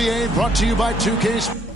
NBA brought to you by 2K.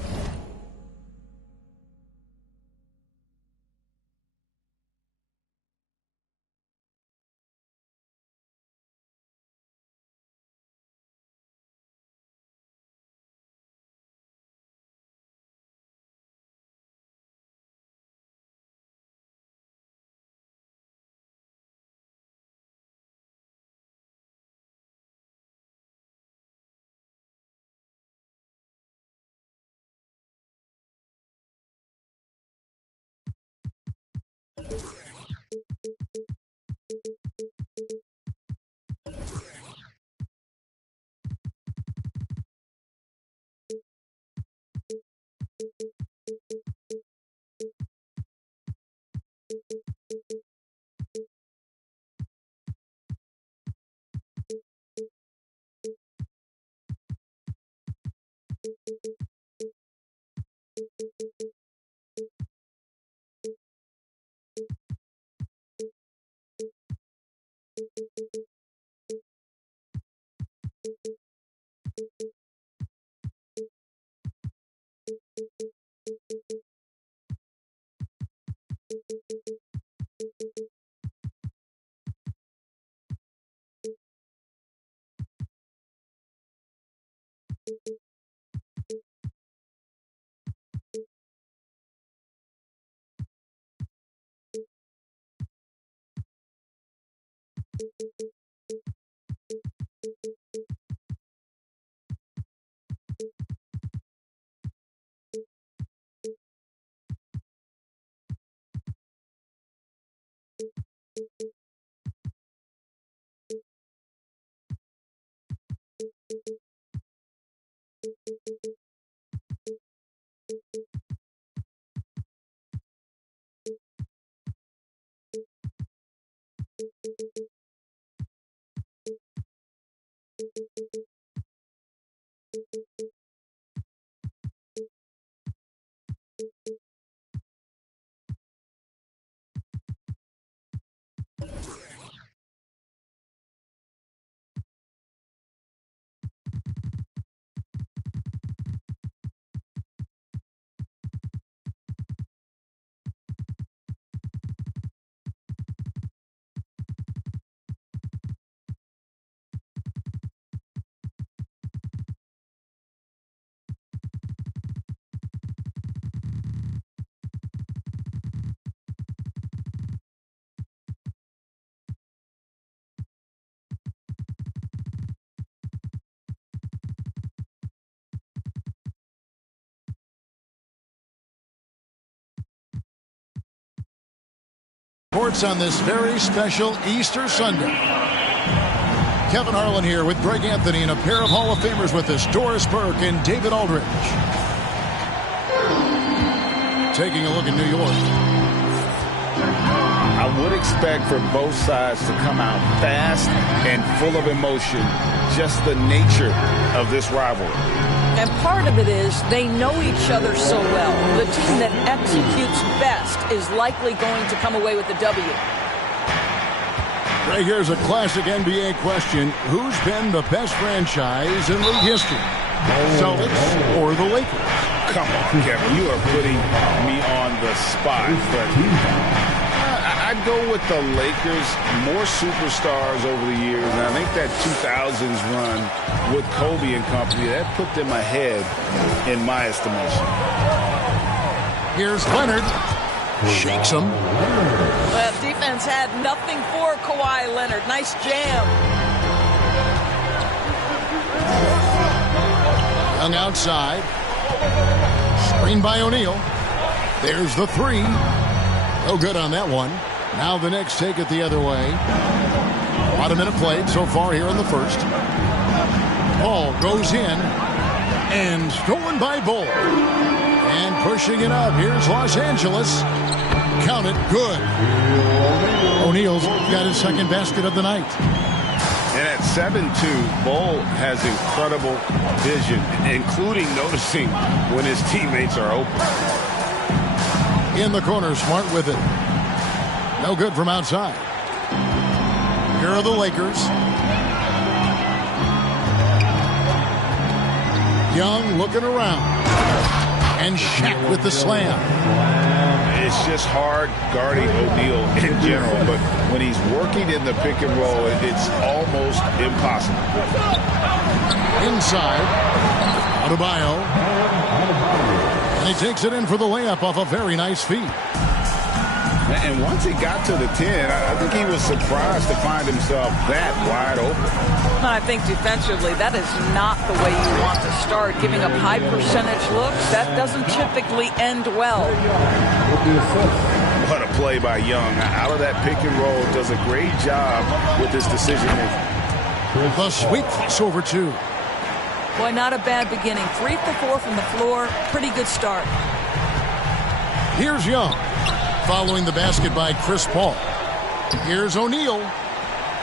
Sports on this very special Easter Sunday. Kevin Harlan here with Greg Anthony and a pair of Hall of Famers with us, Doris Burke and David Aldridge. Taking a look at New York. I would expect for both sides to come out fast and full of emotion, just the nature of this rivalry. And part of it is they know each other so well. The team that executes best is likely going to come away with the W. Right, here's a classic NBA question. Who's been the best franchise in league history? Celtics or the Lakers? Come on, Kevin. You are putting me on the spot. But I'd go with the Lakers. More superstars over the years. And I think that 2000s run with Kobe and company, that put them ahead in my estimation. Here's Leonard. Shakes him. Well, defense had nothing for Kawhi Leonard. Nice jam. Young outside. Screen by O'Neal. There's the three. No good on that one. Now the Knicks take it the other way. About a minute played so far here in the first. Ball goes in. And stolen by Bull. And pushing it up. Here's Los Angeles. Count it. Good. O'Neal's got his second basket of the night. And at 7'2", Bull has incredible vision, including noticing when his teammates are open. In the corner, Smart with it. No good from outside. Here are the Lakers. Young looking around. And Shaq with the slam. It's just hard guarding O'Neal in general, but when he's working in the pick and roll, it's almost impossible. Inside, Adebayo. And he takes it in for the layup off a very nice feed. And once he got to the 10, I think he was surprised to find himself that wide open. I think defensively, that is not the way you want to start. Giving up high percentage looks, that doesn't typically end well. What a play by Young. Out of that pick and roll, does a great job with his decision making. The sweep crossover two. Boy, not a bad beginning. 3 for 4 from the floor. Pretty good start. Here's Young. Following the basket by Chris Paul. Here's O'Neal.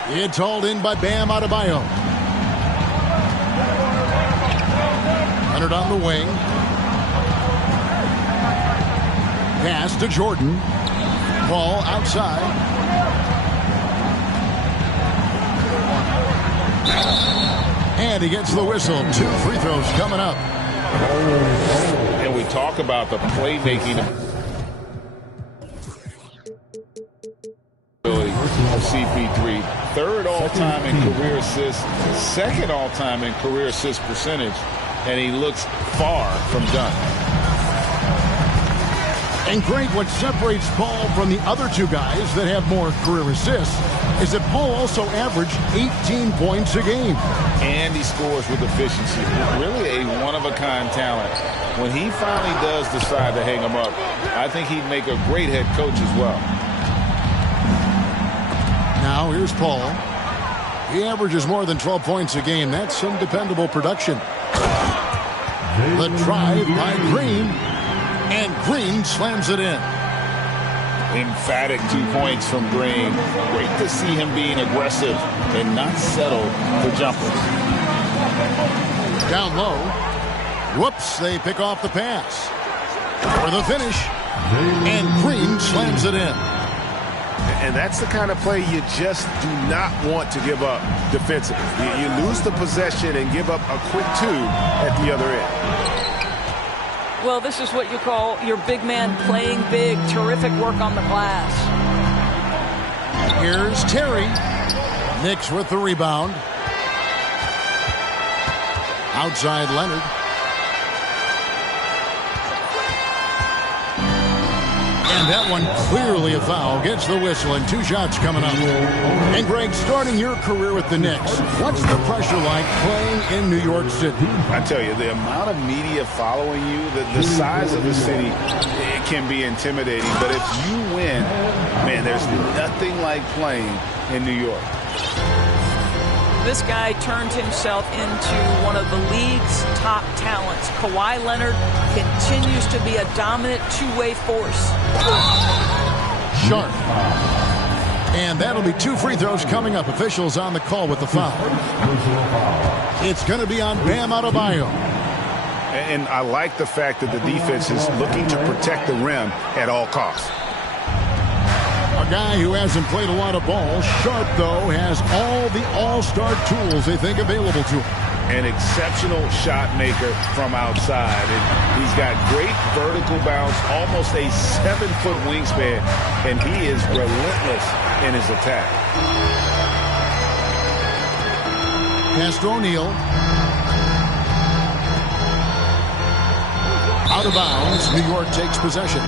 It's hauled in by Bam Adebayo. Leonard on the wing. Pass to Jordan. Paul outside. And he gets the whistle. 2 free throws coming up. And we talk about the playmaking ability of CP3. 3rd all-time in career assists, 2nd all-time in career assist percentage, and he looks far from done. And Greg, what separates Paul from the other two guys that have more career assists is that Paul also averaged 18 points a game. And he scores with efficiency. Really a one-of-a-kind talent. When he finally does decide to hang him up, I think he'd make a great head coach as well. Now here's Paul. He averages more than 12 points a game. That's some dependable production. The drive by Green. And Green slams it in. Emphatic 2 points from Green. Great to see him being aggressive and not settle for jumpers. Down low. Whoops, they pick off the pass. For the finish. And Green slams it in. And that's the kind of play you just do not want to give up defensively. You lose the possession and give up a quick 2 at the other end. Well, this is what you call your big man playing big. Terrific work on the glass. Here's Terry. Knicks with the rebound. Outside Leonard. And that one clearly a foul. Gets the whistle and 2 shots coming up. And Greg, starting your career with the Knicks, what's the pressure like playing in New York City? I tell you, the amount of media following you, the size of the city, it can be intimidating. But if you win, man, there's nothing like playing in New York. This guy turned himself into one of the league's top talents. Kawhi Leonard continues to be a dominant two-way force. Sharp. And that'll be 2 free throws coming up. Officials on the call with the foul. It's going to be on Bam Adebayo. And I like the fact that the defense is looking to protect the rim at all costs. A guy who hasn't played a lot of ball. Sharp, though, has all the all-star tools they think available to him. An exceptional shot maker from outside. And he's got great vertical bounce, almost a 7-foot wingspan, and he is relentless in his attack. Pass to O'Neal. Out of bounds. New York takes possession.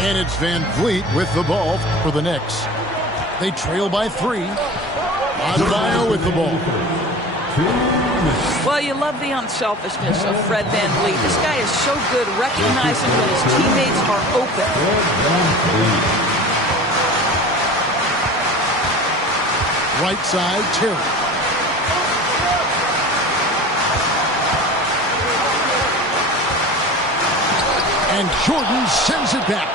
And it's Van Vliet with the ball for the Knicks. They trail by 3. Adebayo with the ball. Well, you love the unselfishness of Fred VanVleet. This guy is so good recognizing when his teammates are open. Right side, Terry. And Jordan sends it back.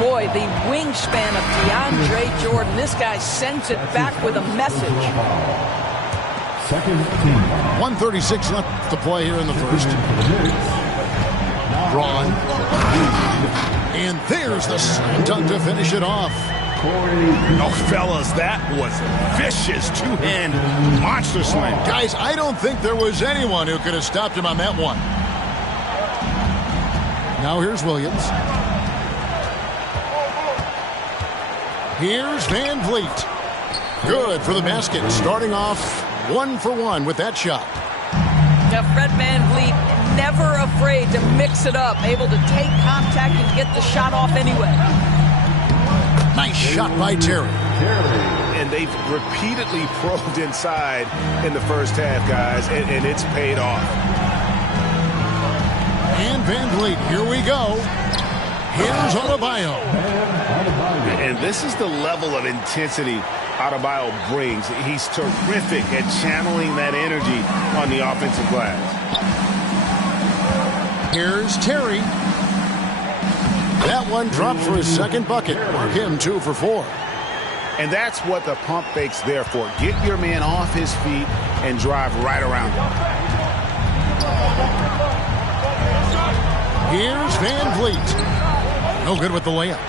Boy, the wingspan of DeAndre Jordan. This guy sends it back with a message. 1:36 left to play here in the first. Braun. And there's the slam dunk to finish it off. Oh, fellas, that was vicious two-hand monster slam. Guys, I don't think there was anyone who could have stopped him on that one. Now here's Williams. Here's VanVleet. Good for the basket. Starting off 1 for 1 with that shot. Now, Fred VanVleet, never afraid to mix it up. Able to take contact and get the shot off anyway. Nice shot by Terry. And they've repeatedly probed inside in the first half, guys, and it's paid off. And VanVleet, here we go. Here's Adebayo. And this is the level of intensity Adebayo brings. He's terrific at channeling that energy on the offensive glass. Here's Terry. That one dropped for his second bucket. Mark him 2 for 4. And that's what the pump fake's there for. Get your man off his feet and drive right around him. Here's VanVleet. No good with the layup.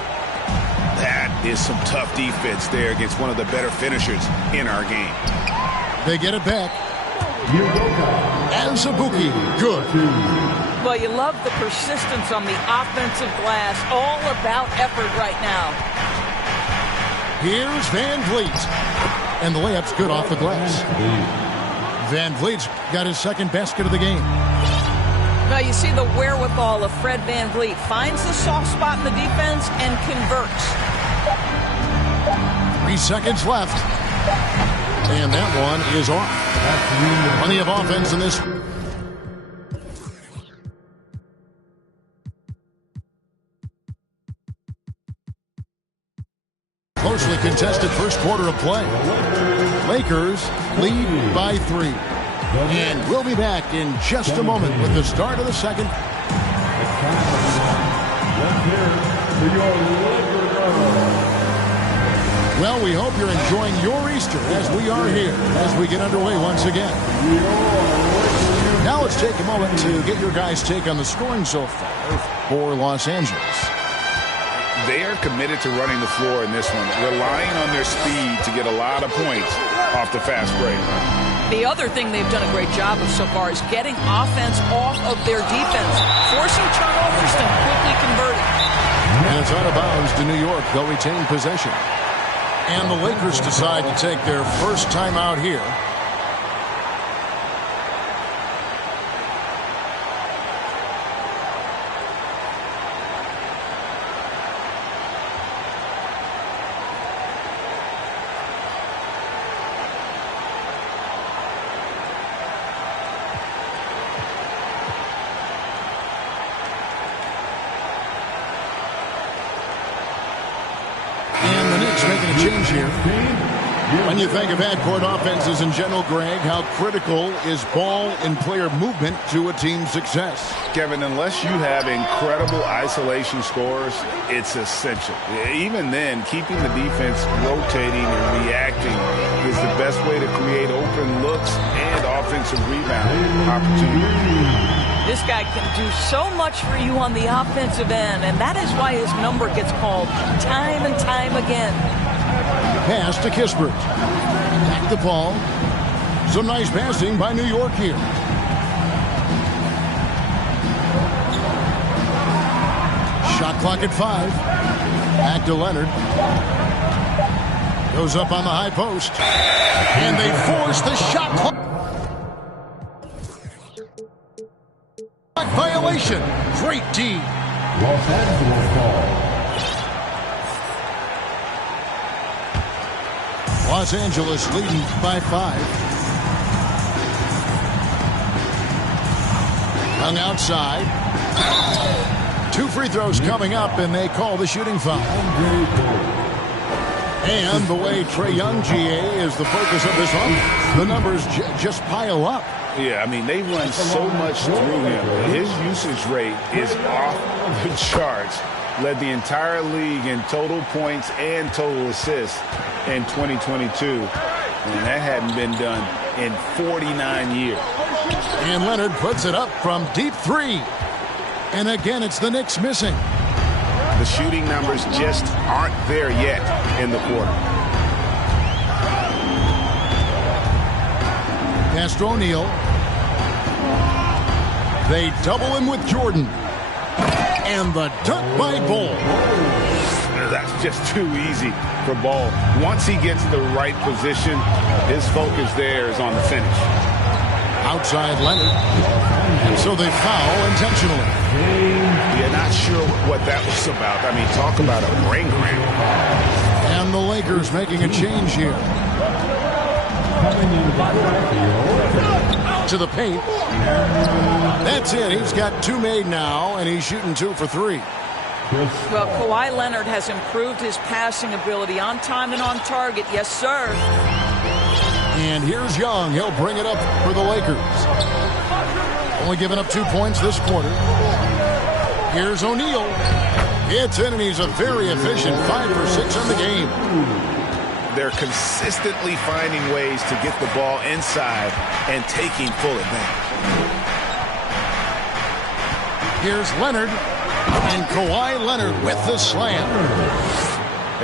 That is some tough defense there against one of the better finishers in our game. They get it back. Azubuike, good. Well, you love the persistence on the offensive glass. All about effort right now. Here's VanVleet. And the layup's good off the glass. VanVleet's got his second basket of the game. Now you see the wherewithal of Fred VanVleet. Finds the soft spot in the defense and converts. 3 seconds left. And that one is off. Plenty of offense in this. Closely contested first quarter of play. Lakers lead by 3. And we'll be back in just a moment with the start of the second. Well, we hope you're enjoying your Easter as we are here as we get underway once again. Now let's take a moment to get your guys' take on the scoring so far for Los Angeles. They are committed to running the floor in this one, relying on their speed to get a lot of points off the fast break. The other thing they've done a great job of so far is getting offense off of their defense, forcing turnovers and quickly converting. And it's out of bounds to New York. They'll retain possession. And the Lakers decide to take their first time out here. Making a change here. When you think of half-court offenses in general, Greg, how critical is ball and player movement to a team's success? Kevin, unless you have incredible isolation scores, it's essential. Even then, keeping the defense rotating and reacting is the best way to create open looks and offensive rebound opportunities. This guy can do so much for you on the offensive end, and that is why his number gets called time and time again. Pass to Kispert. Back the ball. Some nice passing by New York here. Shot clock at 5. Back to Leonard. Goes up on the high post. And they force the shot clock. Violation. Great D. Los Angeles ball. Los Angeles leading by 5. Young outside. 2 free throws coming up, and they call the shooting foul. And the way Trae Young, GA, is the focus of this offense, the numbers just pile up. Yeah, I mean, they run so much through him. His usage rate is off the charts. Led the entire league in total points and total assists in 2022. And that hadn't been done in 49 years. And Leonard puts it up from deep 3. And again, it's the Knicks missing. The shooting numbers just aren't there yet in the quarter. Castro O'Neal. They double him with Jordan. And the dunk by Ball. That's just too easy for Ball. Once he gets the right position, his focus there is on the finish. Outside Leonard. And so they foul intentionally. Yeah, not sure what that was about. I mean, talk about a brain cramp. And the Lakers making a change here. To the paint. That's it. He's got 2 made now, and he's shooting 2 for 3. Well, Kawhi Leonard has improved his passing ability on time and on target. Yes, sir. And here's Young. He'll bring it up for the Lakers. Only giving up 2 points this quarter. Here's O'Neal. It's in, and he's a very efficient 5 for 6 in the game. They're consistently finding ways to get the ball inside and taking full advantage. Here's Leonard. And Kawhi Leonard with the slam.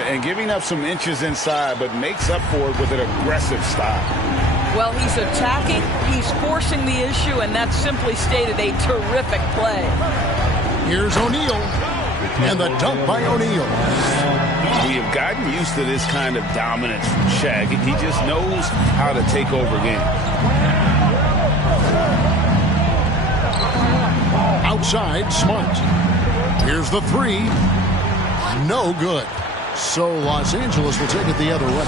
And giving up some inches inside, but makes up for it with an aggressive style. Well, he's attacking, he's forcing the issue, and that's simply stated a terrific play. Here's O'Neal. And the dunk by O'Neal. We have gotten used to this kind of dominance from Shaq. He just knows how to take over games. Outside, Smart. Here's the 3. No good. So Los Angeles will take it the other way.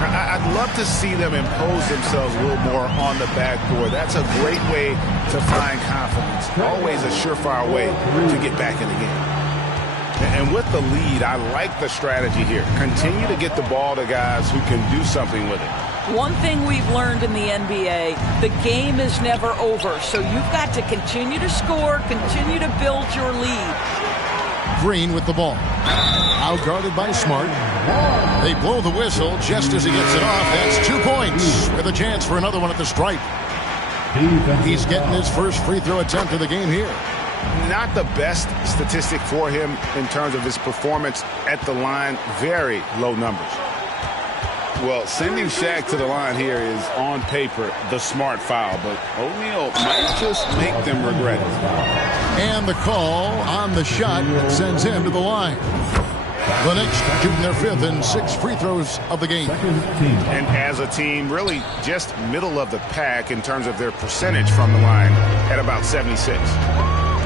I'd love to see them impose themselves a little more on the backboard. That's a great way to find confidence. Always a surefire way to get back in the game. And with the lead, I like the strategy here. Continue to get the ball to guys who can do something with it. One thing we've learned in the NBA, the game is never over. So you've got to continue to score, continue to build your lead. Green with the ball. Outguarded by Smart. They blow the whistle just as he gets it off. That's 2 points with a chance for another one at the stripe. He's getting his first free throw attempt of the game here. Not the best statistic for him in terms of his performance at the line. Very low numbers. Well, sending Shaq to the line here is, on paper, the smart foul, but O'Neal might just make them regret it. And the call on the shot sends him to the line. The Knicks shooting their 5th and 6th free throws of the game. And as a team, really just middle of the pack in terms of their percentage from the line at about 76.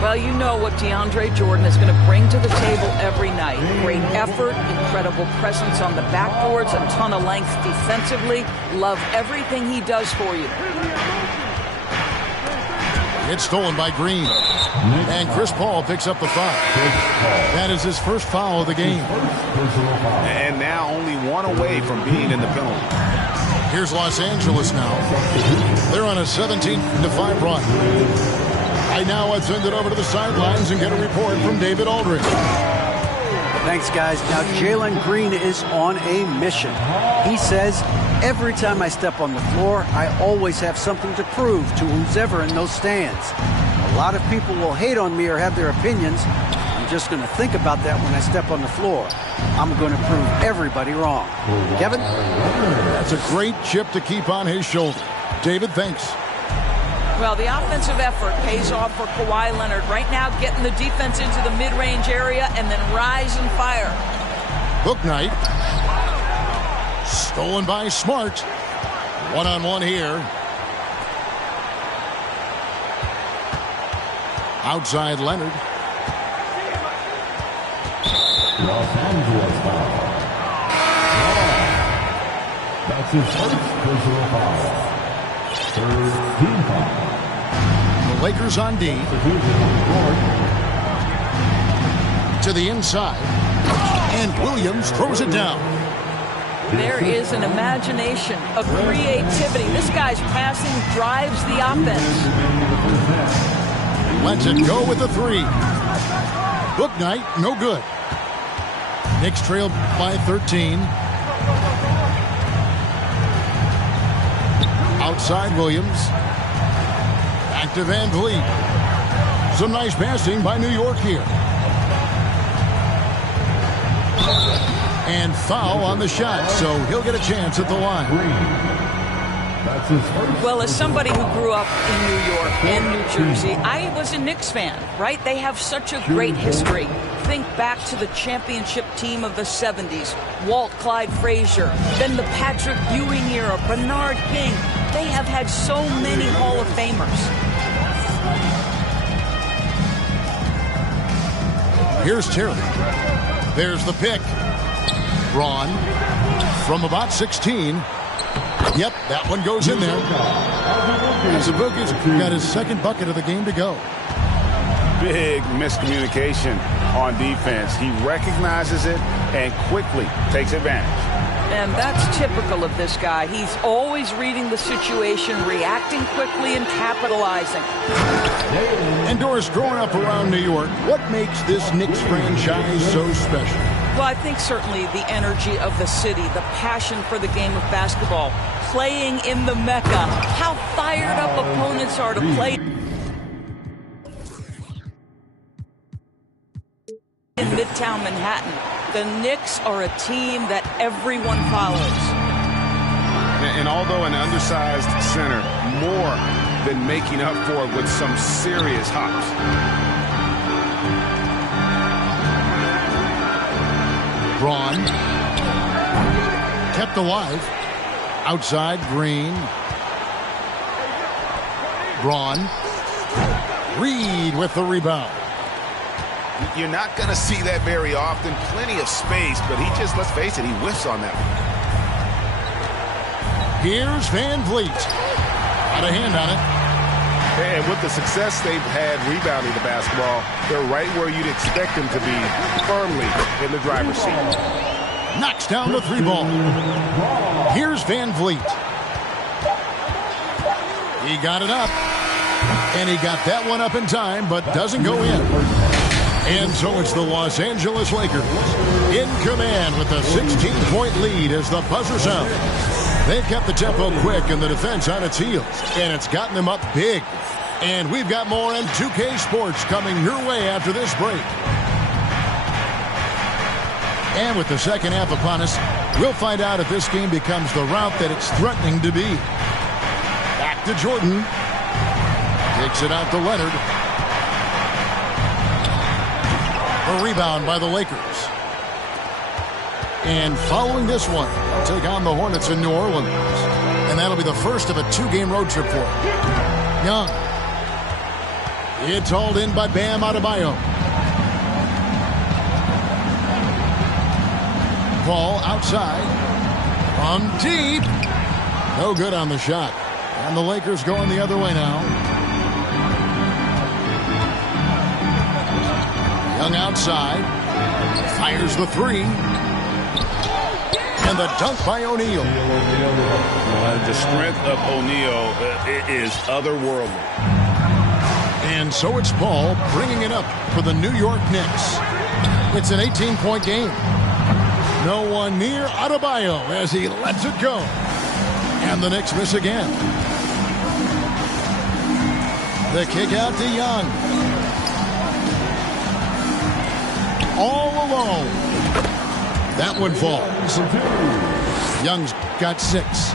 Well, you know what DeAndre Jordan is going to bring to the table every night. Great effort, incredible presence on the backboards, a ton of length defensively. Love everything he does for you. It's stolen by Green. And Chris Paul picks up the foul. That is his first foul of the game. And now only 1 away from being in the penalty. Here's Los Angeles now. They're on a 17-5 run. Now let's send it over to the sidelines and get a report from David Aldridge. Thanks, guys. Now, Jalen Green is on a mission. He says, every time I step on the floor, I always have something to prove to who's ever in those stands. A lot of people will hate on me or have their opinions. I'm just going to think about that when I step on the floor. I'm going to prove everybody wrong. Kevin? That's a great chip to keep on his shoulder. David, thanks. Well, the offensive effort pays off for Kawhi Leonard. Right now, getting the defense into the mid-range area and then rise and fire. Bouknight. Stolen by Smart. One-on-one here. Outside Leonard. Los Angeles foul. That's his first personal foul. Third team foul. The Lakers on D. To the inside. And Williams throws it down. There is an imagination, a creativity. This guy's passing drives the offense. Lets it go with the three. Book night, no good. Knicks trail by 13. Outside Williams. Back to Van Vliet. Some nice passing by New York here. And foul on the shot, so he'll get a chance at the line. Well, as somebody who grew up in New York and New Jersey, I was a Knicks fan, right? They have such a great history. Think back to the championship team of the 70s, Walt Clyde Frazier, then the Patrick Ewing era, Bernard King. They have had so many Hall of Famers. Here's Terry. There's the pick. Braun from about 16. Yep, that one goes in there. Zabuka's got his second bucket of the game to go. Big miscommunication on defense. He recognizes it and quickly takes advantage. And that's typical of this guy. He's always reading the situation, reacting quickly, and capitalizing. And Doris, growing up around New York, what makes this Knicks franchise so special? Well, I think certainly the energy of the city, the passion for the game of basketball, playing in the Mecca, how fired up opponents are to play in Midtown Manhattan. The Knicks are a team that everyone follows. And although an undersized center, more than making up for it with some serious hops. Braun kept alive. Outside Green. Braun. Reed with the rebound. You're not going to see that very often. Plenty of space, but he just, let's face it, he whiffs on that one. Here's Van Vliet. Got a hand on it. And with the success they've had rebounding the basketball, they're right where you'd expect them to be, firmly in the driver's seat. Knocks down the three ball. Here's Van Vliet. He got it up. And he got that one up in time, but doesn't go in. And so it's the Los Angeles Lakers in command with a 16-point lead as the buzzer sounds. They've kept the tempo quick and the defense on its heels, and it's gotten them up big. And we've got more on 2K Sports coming your way after this break. And with the second half upon us, we'll find out if this game becomes the route that it's threatening to be. Back to Jordan. Takes it out to Leonard. A rebound by the Lakers. And following this one, they'll take on the Hornets in New Orleans. And that'll be the first of a two-game road trip for them. Young. It's hauled in by Bam Adebayo. Ball outside. From deep. No good on the shot. And the Lakers going the other way now. Young outside. Fires the three. And the dunk by O'Neal. The strength of O'Neal is otherworldly. And so it's Paul bringing it up for the New York Knicks. It's an 18-point game. No one near Adebayo as he lets it go. And the Knicks miss again. The kick out to Young. All alone. That one falls. Young's got 6.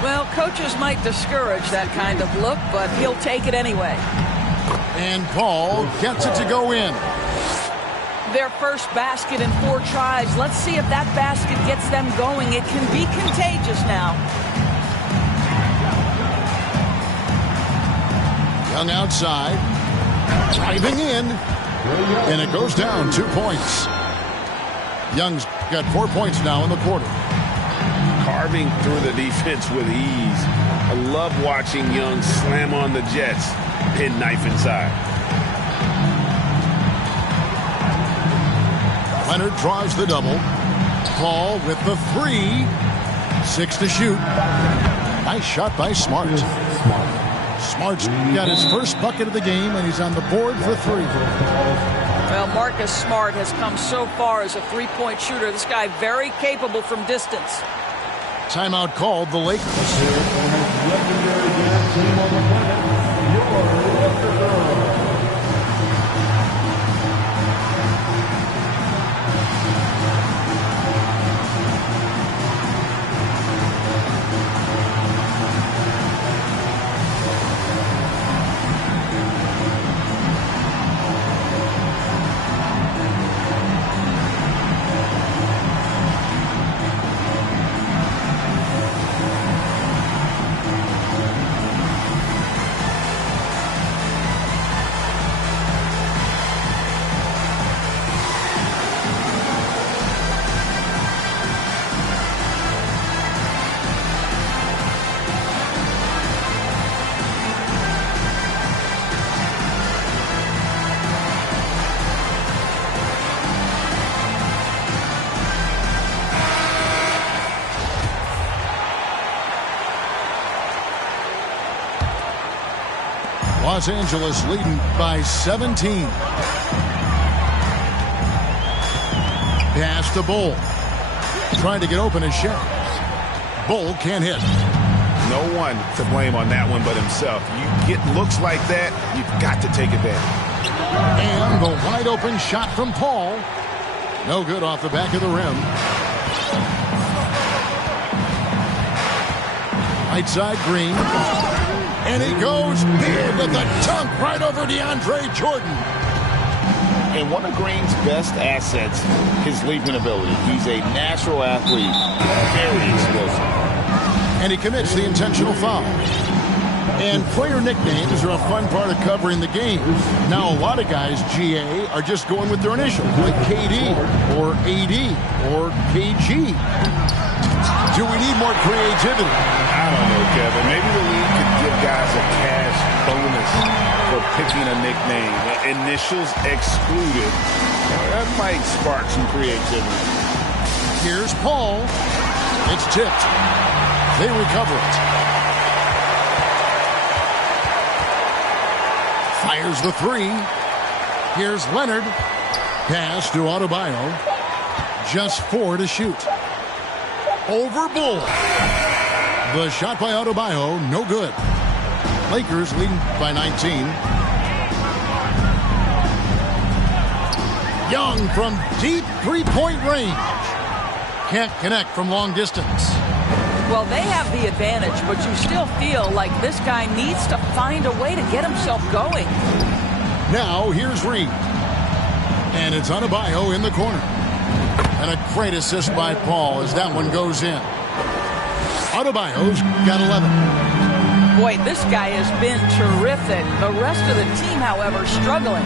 Well, coaches might discourage that kind of look, but he'll take it anyway. And Paul gets it to go in. Their first basket in 4 tries. Let's see if that basket gets them going. It can be contagious now. Young outside. Driving in. And it goes down 2 points. Young's got 4 points now in the quarter. Carving through the defense with ease. I love watching Young slam on the Jets. penknife inside. Leonard draws the double. Paul with the 3. 6 to shoot. Nice shot by Smart. Smart's got his first bucket of the game, and he's on the board for 3. Well, Marcus Smart has come so far as a three-point shooter. This guy very capable from distance. Timeout called the Lakers. Los Angeles leading by 17. Pass to Bull. Trying to get open as Shaq. Bull can't hit. No one to blame on that one but himself. You get looks like that, you've got to take advantage. And the wide open shot from Paul. No good off the back of the rim. Right side Green. And he goes big with a dunk right over DeAndre Jordan. And one of Green's best assets, his leaping ability. He's a natural athlete, very explosive. And he commits the intentional foul. And player nicknames are a fun part of covering the game. Now, a lot of guys, GA, are just going with their initials, like KD or AD or KG. Do we need more creativity? I don't know, Kevin. Maybe the league could give guys a cash bonus for picking a nickname. Initials excluded. That might spark some creativity. Here's Paul. It's tipped. They recover it. Fires the 3. Here's Leonard. Pass to Adebayo. Just 4 to shoot. Over Bull. The shot by Adebayo, no good. Lakers leading by 19. Young from deep three-point range. Can't connect from long distance. Well, they have the advantage, but you still feel like this guy needs to find a way to get himself going. Now, here's Reed. And it's Adebayo in the corner. And a great assist by Paul as that one goes in. Adebayo's got 11. Boy, this guy has been terrific. The rest of the team, however, struggling.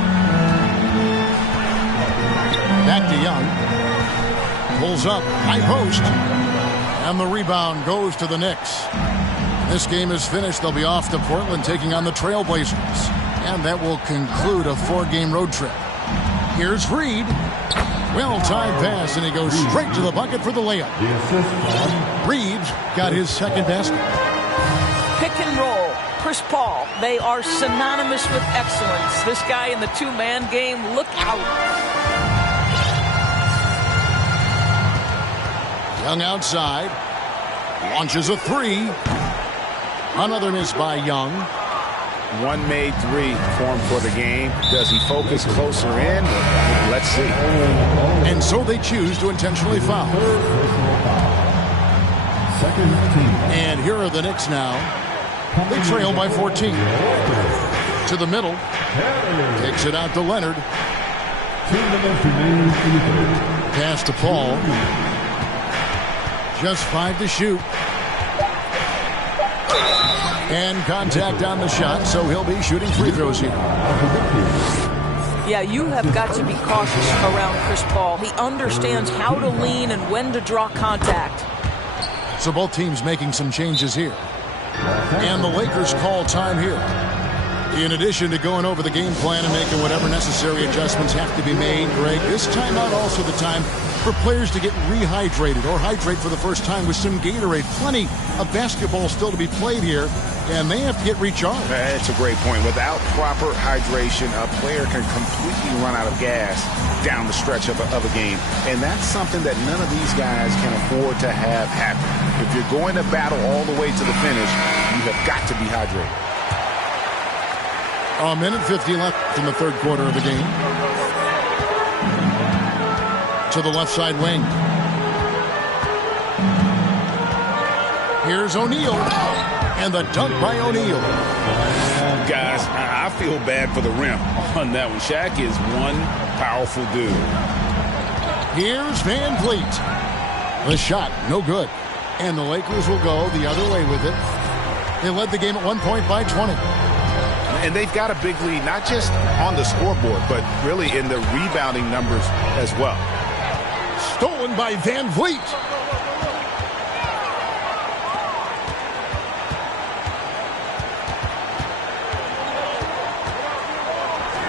Back to Young. Pulls up, high post. And the rebound goes to the Knicks. This game is finished. They'll be off to Portland taking on the Trailblazers. And that will conclude a 4-game road trip. Here's Reed. Well-timed pass, and he goes straight to the bucket for the layup. Reeves got his second basket. Pick and roll. Chris Paul. They are synonymous with excellence. This guy in the two-man game, look out. Young outside. Launches a 3. Another miss by Young. One made 3 for him for the game. Does he focus closer in? Let's see. And so they choose to intentionally foul. And here are the Knicks now. They trail by 14. To the middle. Takes it out to Leonard. Pass to Paul. Just 5 to shoot. And contact on the shot, so he'll be shooting free throws here. Yeah, you have got to be cautious around Chris Paul. He understands how to lean and when to draw contact. So both teams making some changes here. And the Lakers call time here. In addition to going over the game plan and making whatever necessary adjustments have to be made, Greg, this timeout also the time for players to get rehydrated or hydrate for the first time with some Gatorade. Plenty of basketball still to be played here, and they have to get recharged. That's a great point. Without proper hydration, a player can completely run out of gas down the stretch of a game. And that's something that none of these guys can afford to have happen. If you're going to battle all the way to the finish, you have got to be hydrated. A minute 50 left in the third quarter of the game. To the left side wing. Here's O'Neal. And the dunk by O'Neal. Guys, I feel bad for the rim on that one. Shaq is one powerful dude. Here's Van Vliet. The shot, no good. And the Lakers will go the other way with it. They led the game at 1 point by 20. And they've got a big lead, not just on the scoreboard, but really in the rebounding numbers as well. Stolen by Van Vliet.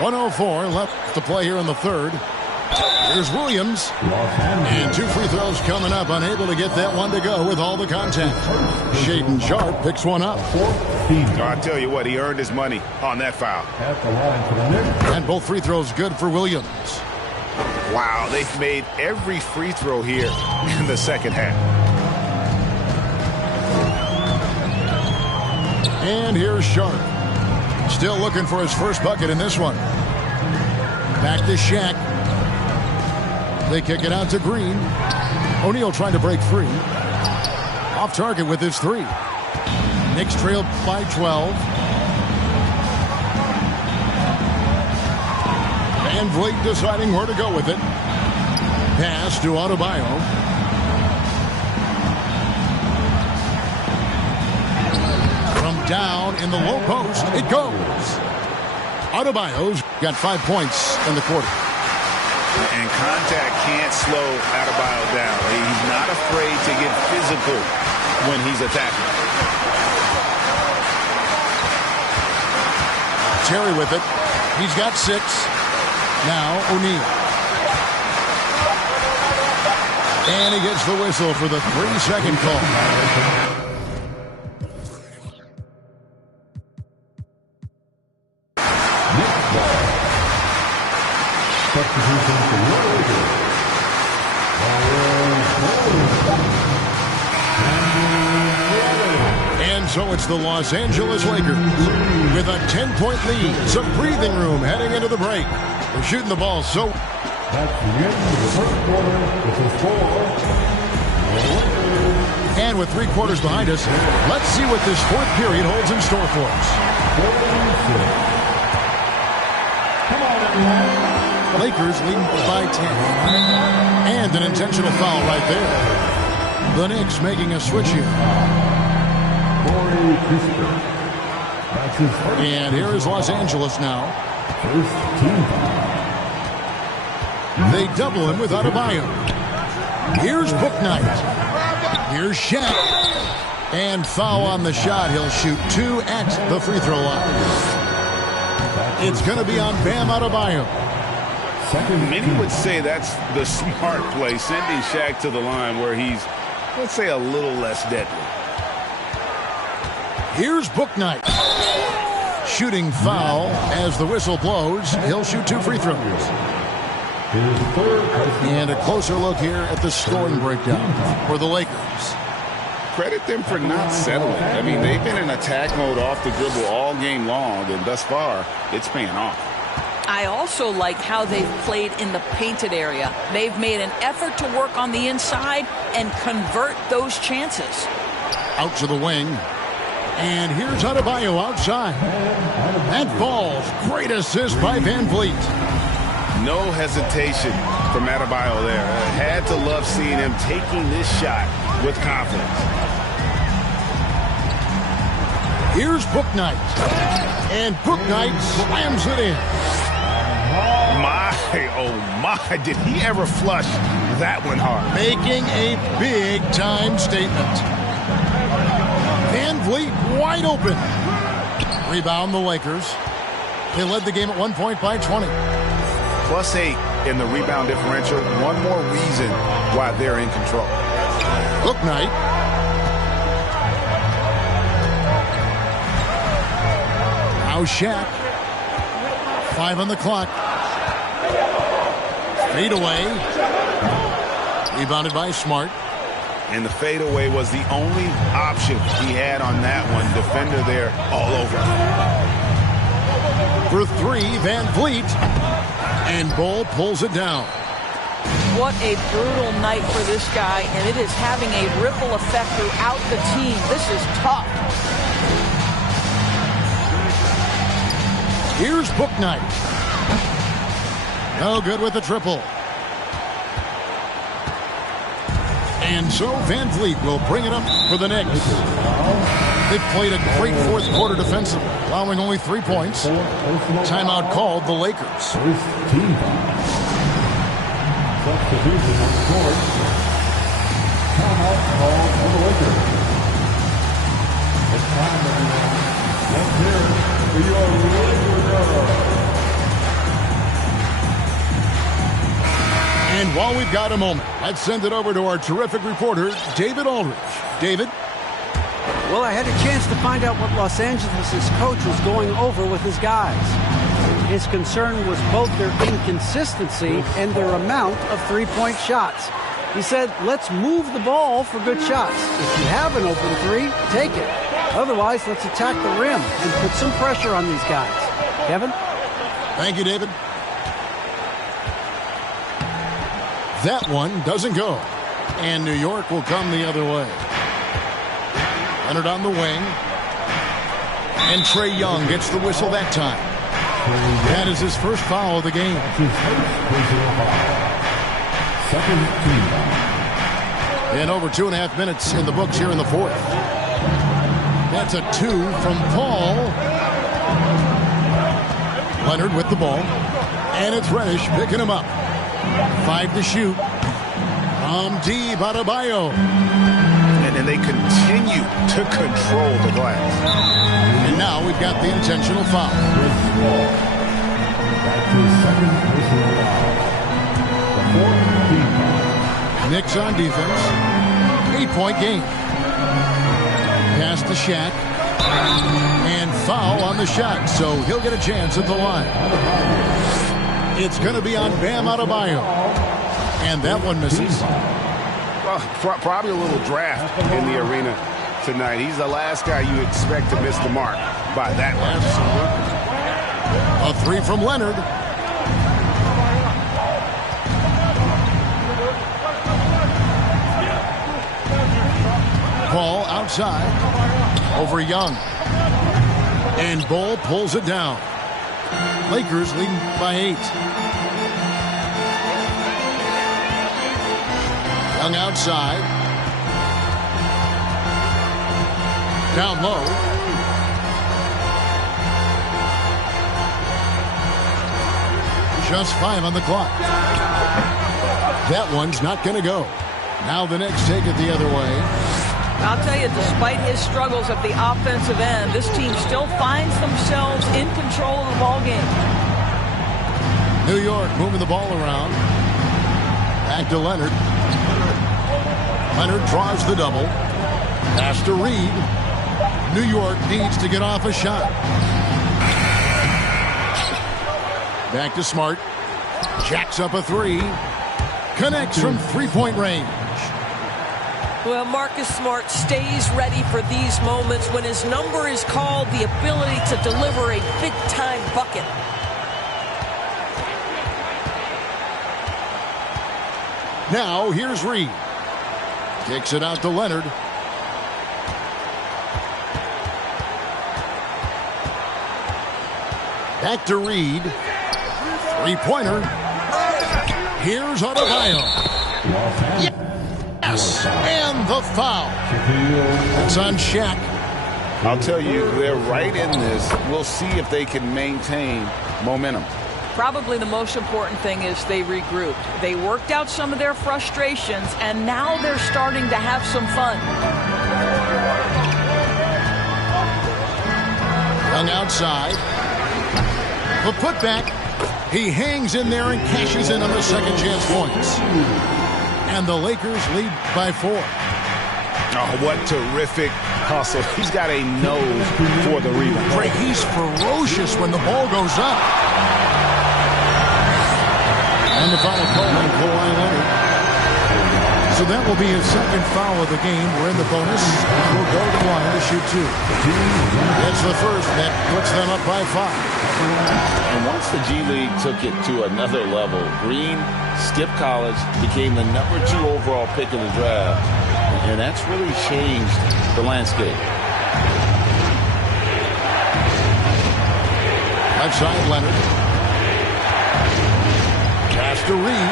.104 left to play here in the third. Here's Williams. And 2 free throws coming up. Unable to get that one to go with all the contact. Shaedon Sharpe picks one up. I tell you what, he earned his money on that foul. And both free throws good for Williams. Wow, they've made every free throw here in the second half. And here's Sharpe. Still looking for his first bucket in this one. Back to Shaq. They kick it out to Green. O'Neal trying to break free. Off target with his three. Knicks trail by 12. Van Vliet deciding where to go with it. Pass to Adebayo. From down in the low post, it goes. Adebayo's got 5 points in the quarter. And contact can't slow Adebayo down. He's not afraid to get physical when he's attacking. Terry with it. He's got 6. Now O'Neal. And he gets the whistle for the 3-second call. And so it's the Los Angeles Lakers with a 10-point lead. Some breathing room heading into the break. They're shooting the ball so... That's the end of the first quarter with the score. And with 3 quarters behind us, let's see what this fourth period holds in store for us. Come on, everyone. Lakers leading by 10. And an intentional foul right there. The Knicks making a switch here. And here is Los Angeles now. First team. They double him with Adebayo. Here's Bouknight. Here's Shaq. And foul on the shot. He'll shoot 2 at the free throw line. It's going to be on Bam Adebayo. Many would say that's the smart play, sending Shaq to the line where he's, let's say, a little less deadly. Here's Bouknight. Shooting foul as the whistle blows. He'll shoot 2 free throws. And a closer look here at the scoring breakdown for the Lakers. Credit them for not settling. I mean, they've been in attack mode off the dribble all game long, and thus far, it's paying off. I also like how they've played in the painted area. They've made an effort to work on the inside and convert those chances. Out to the wing. And here's Adebayo outside. That falls. Great assist by Van Vliet. No hesitation from Adebayo there. Had to love seeing him taking this shot with confidence. Here's Bouknight. And Bouknight slams it in. My, oh my, did he ever flush that one hard? Making a big-time statement. Van Vliet wide open. Rebound the Lakers. They led the game at 1 point by 20. +8 in the rebound differential. One more reason why they're in control. Hook night. Now Shaq. 5 on the clock. Fade away. Rebounded by Smart. And the fadeaway was the only option he had on that one. Defender there all over. For 3, Van Vliet. And Bull pulls it down. What a brutal night for this guy, and it is having a ripple effect throughout the team. This is tough. Here's Book Night. No good with the triple. And so Van Vliet will bring it up for the Knicks. They've played a great fourth quarter defensively, allowing only 3 points. Timeout called the Lakers. Substitution on the court. Timeout called for the Lakers. It's time, everyone. Let's hear it for your Lakers. And while we've got a moment, let's send it over to our terrific reporter, David Aldridge. David? Well, I had a chance to find out what Los Angeles' coach was going over with his guys. His concern was both their inconsistency and their amount of three-point shots. He said, let's move the ball for good shots. If you have an open three, take it. Otherwise, let's attack the rim and put some pressure on these guys. Kevin? Thank you, David. That one doesn't go. And New York will come the other way. Leonard on the wing. And Trae Young gets the whistle that time. That is his first foul of the game. And over 2.5 minutes in the books here in the fourth. That's a 2 from Paul. Leonard with the ball. And it's Reddish picking him up. 5 to shoot. From deep, Adebayo. And they continue to control the glass. And now we've got the intentional foul. That's his second personal foul. The fourth team. Knicks on defense. 8-point game. Pass to Shaq. And foul on the shot, so he'll get a chance at the line. It's going to be on Bam Adebayo. And that one misses. Well, probably a little draft in the arena tonight. He's the last guy you expect to miss the mark by that much. A 3 from Leonard. Ball outside. Over Young. And Bull pulls it down. Lakers leading by 8. Young outside. Down low. Just 5 on the clock. That one's not going to go. Now the Knicks take it the other way. I'll tell you, despite his struggles at the offensive end, this team still finds themselves in control of the ball game. New York moving the ball around. Back to Leonard. Leonard draws the double. Pass to Reed. New York needs to get off a shot. Back to Smart. Jacks up a 3. Connects from 3-point range. Well, Marcus Smart stays ready for these moments when his number is called, the ability to deliver a big-time bucket. Now, here's Reed. Kicks it out to Leonard. Back to Reed. 3-pointer. Here's Adebayo. Yes, and the foul. It's on Shaq. I'll tell you, they're right in this. We'll see if they can maintain momentum. Probably the most important thing is they regrouped. They worked out some of their frustrations, and now they're starting to have some fun. Young outside. The putback. He hangs in there and cashes in on the second chance points. And the Lakers lead by 4. Oh, what terrific hustle. He's got a nose for the rebound. Craig, he's ferocious when the ball goes up. And the foul call on Kawhi Leonard. So that will be his second foul of the game. We're in the bonus. We'll go to the line to shoot 2. That's the first. That puts them up by 5. And once the G League took it to another level, Green skipped college, became the number 2 overall pick in the draft, and that's really changed the landscape. Left side, Leonard. Pass to Reed.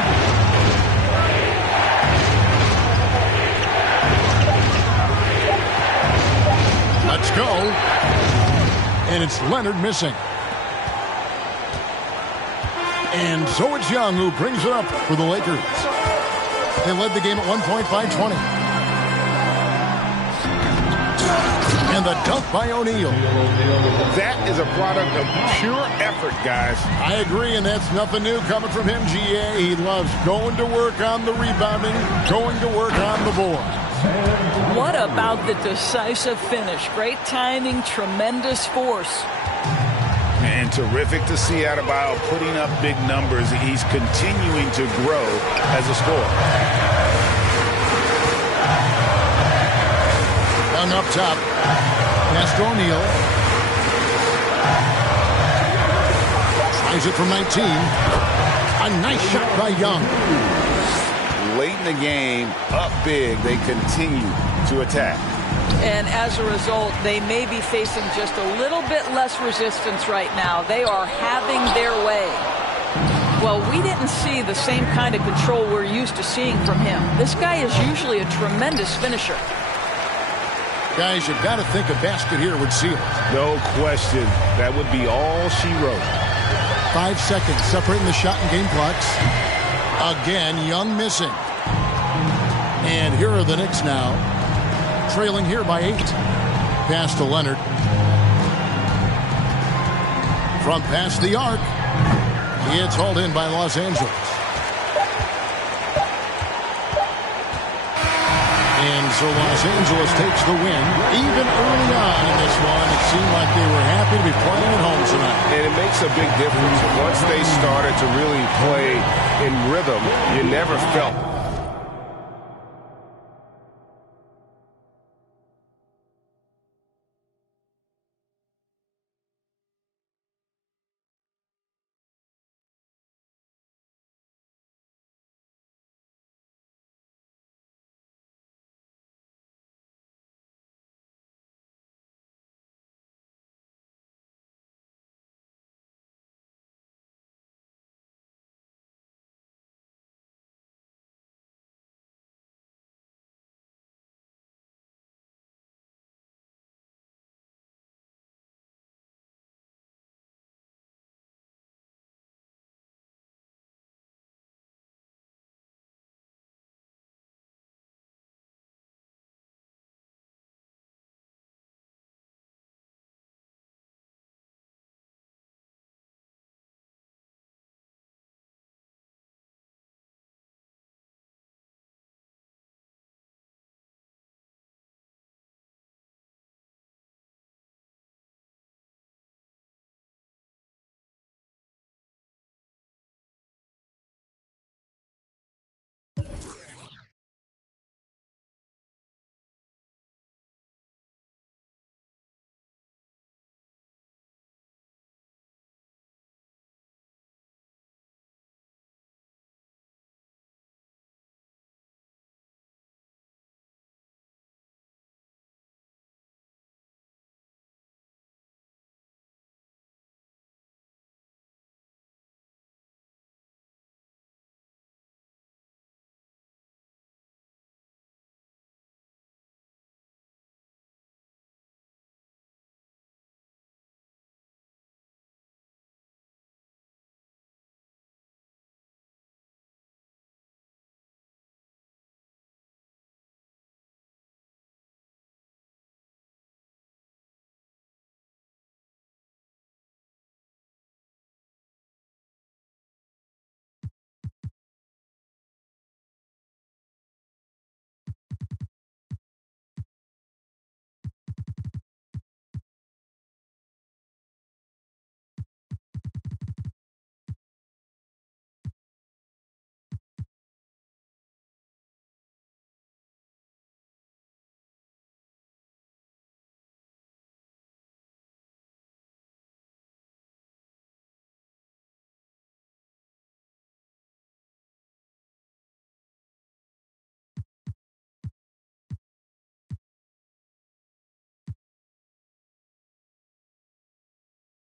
Let's go. And it's Leonard missing. And so it's Young who brings it up for the Lakers. They led the game at one point by 20. And the dunk by O'Neal. That is a product of pure effort, guys. I agree, and that's nothing new coming from him, GA. He loves going to work on the rebounding, going to work on the board. What about the decisive finish? Great timing, tremendous force. And terrific to see Adebayo putting up big numbers. He's continuing to grow as a scorer. Young up top. Pass to O'Neal. Tries it from 19. A nice shot by Young. Late in the game, up big, they continue to attack. And as a result, they may be facing just a little bit less resistance right now. They are having their way. Well, we didn't see the same kind of control we're used to seeing from him. This guy is usually a tremendous finisher. Guys, you've got to think a basket here would seal it. No question. That would be all she wrote. 5 seconds separating the shot and game clocks. Again, Young missing. And here are the Knicks now. Trailing here by 8. Pass to Leonard. From past the arc. It's hauled in by Los Angeles. And so Los Angeles takes the win. Even early on in this one, it seemed like they were happy to be playing at home tonight. And it makes a big difference. Once they started to really play in rhythm, you never felt